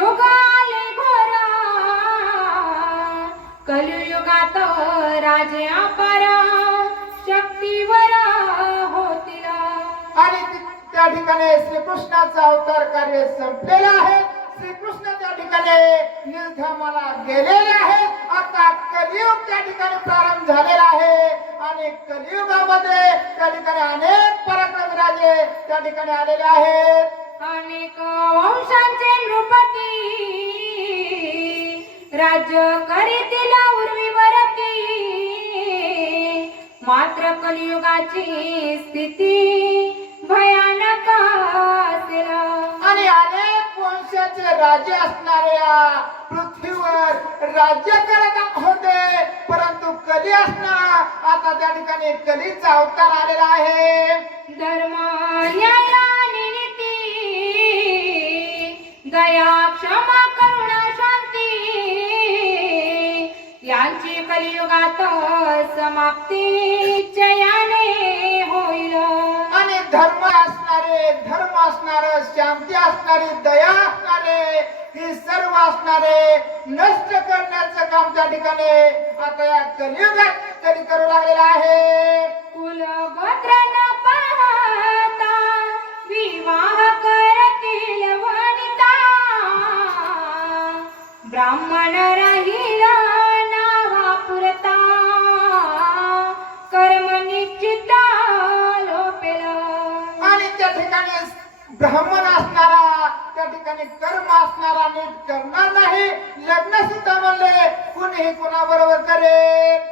कलियुगाले घोरा कलियुगात राजे अपरा शक्तीवर होतील आणि त्या ठिकाणी श्रीकृष्णाचा अवतार कार्य संपलेला आहे. श्रीकृष्ण त्या ठिकाणी निर्धामाला गेलेले आहे. आता कलियुग त्या ठिकाणी प्रारंभ झालेला आहे आणि कलियुगामध्ये त्या ठिकाणी अनेक पराक्रमी राजे त्या ठिकाणी आलेले आहेत. अनेक वंशांचे नृपती राज्य करीतील उर्वीवरती मात्र कलियुगाची स्थिती भयानक असेल आणि अनेक वंशाचे राजे असणाऱ्या पृथ्वीवर राज्य करत होते. परंतु कली असणार आता त्या ठिकाणी कलीचा अवतार आलेला आहे. धर्म न्याय आणि नीती दया क्षमा करुणा शांती यांची कलियुगात समाप्ती जयाने होईल. आणि धर्म असणार शांती असणारी दया असणारे ही सर्व असणारे नष्ट करण्याचं काम त्या ठिकाणी आता या कलियुगात तरी करू लागलेला आहे. कुल गोत्र न पाहता विवाह करतील वनिता ब्राह्मण राहील नावा पुरता कर्म निश्चित लोपेल. आणि त्या ठिकाणी ब्राह्मण असणारा त्या ठिकाणी कर्म असणारा नीट करणार नाही. लग्न सुद्धा म्हणले कुणीही कुणाबरोबर करेल